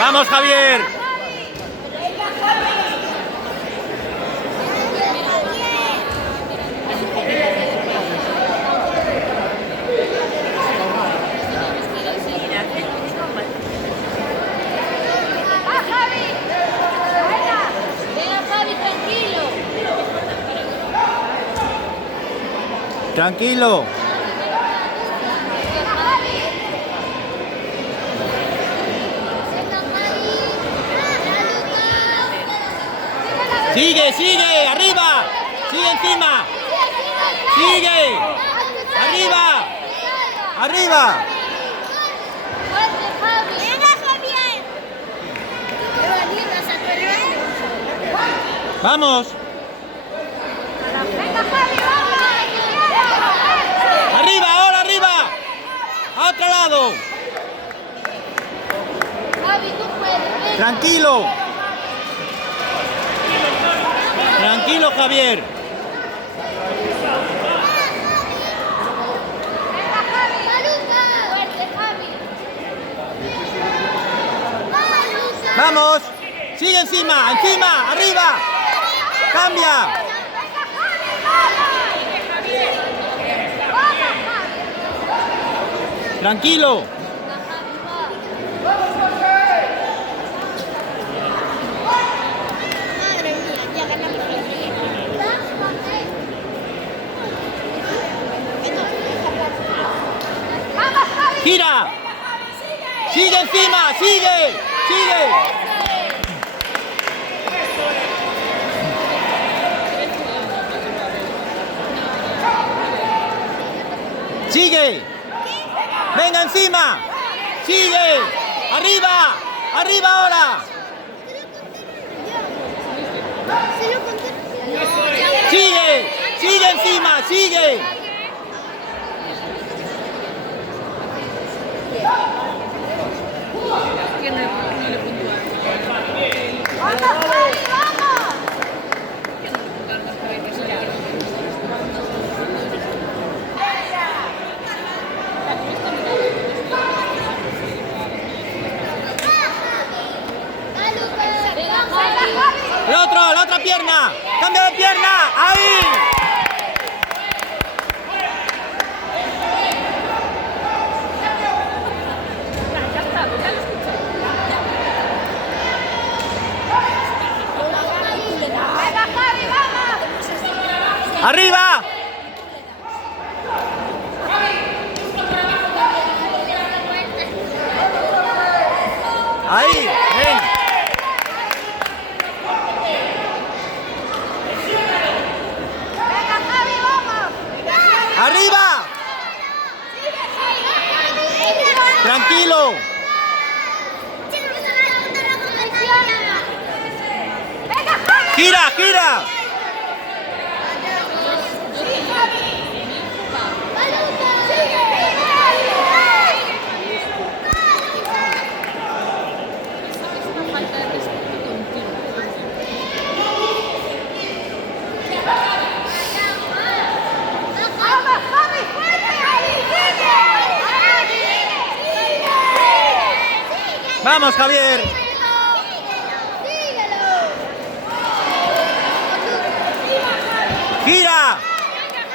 ¡Vamos, Javier! Tranquilo. Sigue, sigue, arriba. Sigue encima. Sigue. Arriba. Arriba. Vamos. Arriba, ahora arriba. A otro lado. Tranquilo. Tranquilo, Javier. Vamos. Sigue encima, encima, arriba. Cambia. Tranquilo. Gira. Sigue encima, sigue. Sigue. Sigue. Venga encima. Sigue. Arriba. Arriba ahora. Sigue. Sigue encima. Sigue. El otro, la otra pierna. Cambia de pierna. Ahí. Arriba. Ahí, ven. ¡Arriba! Tranquilo. Gira, gira. Vamos, Javier. Gira.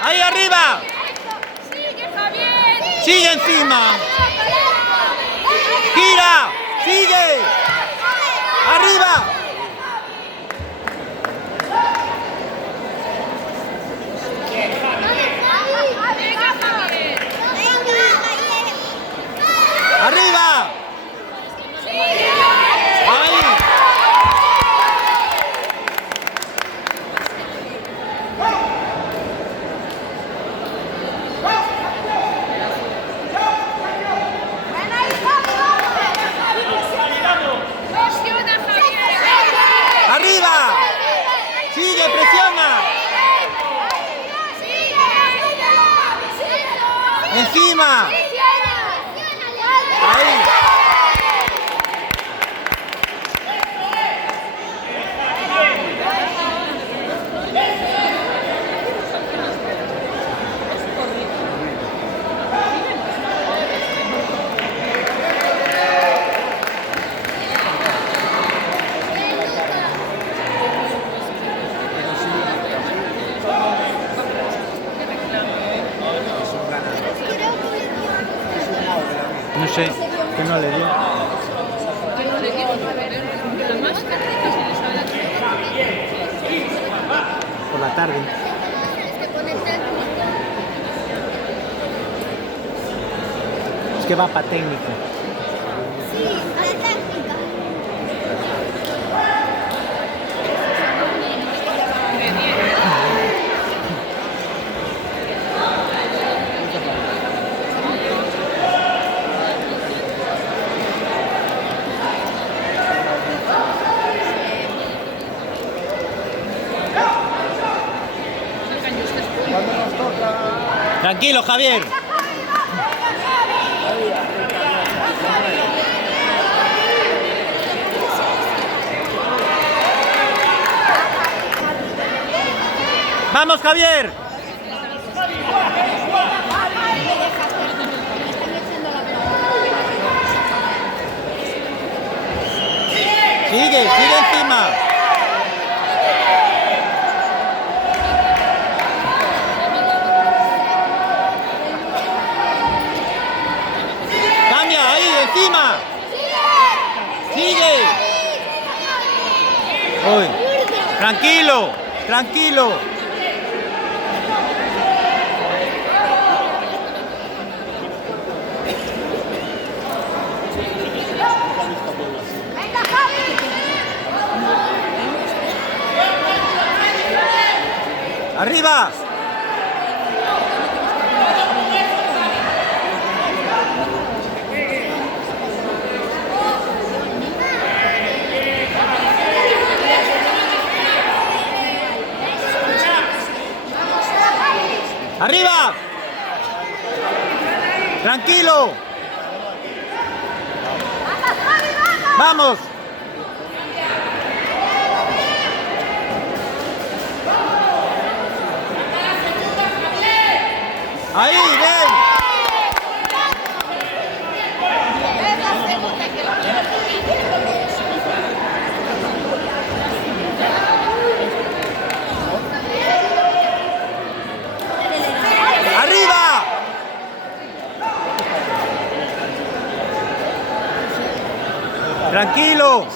Ahí arriba. Sigue encima. Gira. Sigue. Arriba. Arriba. ¡Arriba! ¡Sigue, presiona! ¡Encima! ¡Ahí! No sé, que no le dio. Por la tarde. Es que va para técnico. Sí, a la técnica. Tranquilo, Javier. ¡Vamos, Javier! Sigue encima. Cambia, ahí, encima. Sigue. Uy. Tranquilo, tranquilo. ¡Arriba! ¡Arriba! ¡Tranquilo! ¡Vamos! ¡Ahí, ven! ¡Arriba! ¡Tranquilo!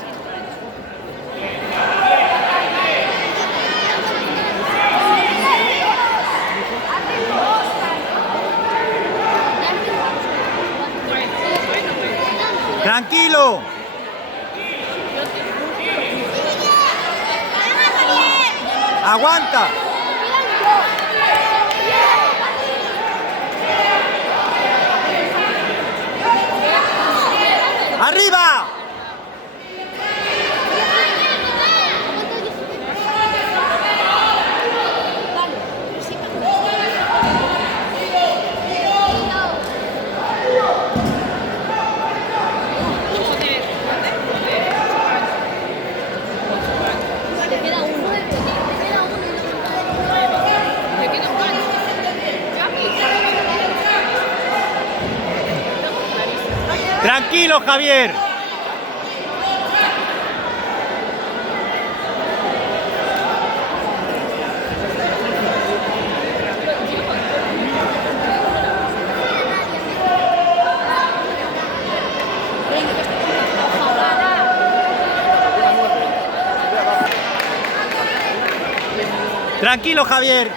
¡Tranquilo! ¡Aguanta! ¡Arriba! Tranquilo, Javier. Tranquilo, Javier.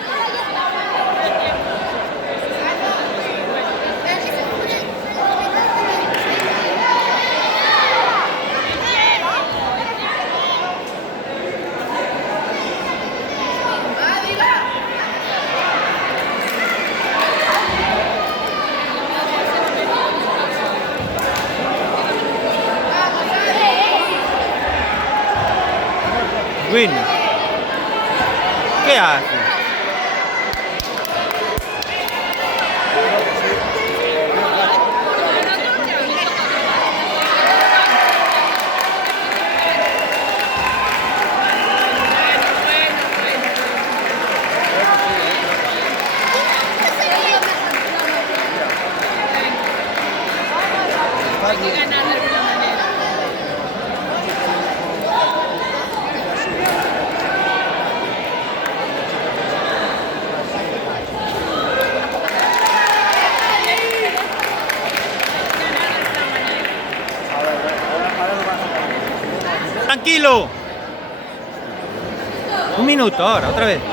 Win. ¿Qué hace? Hay que ganar de alguna manera. tranquilo. Un minuto ahora, otra vez.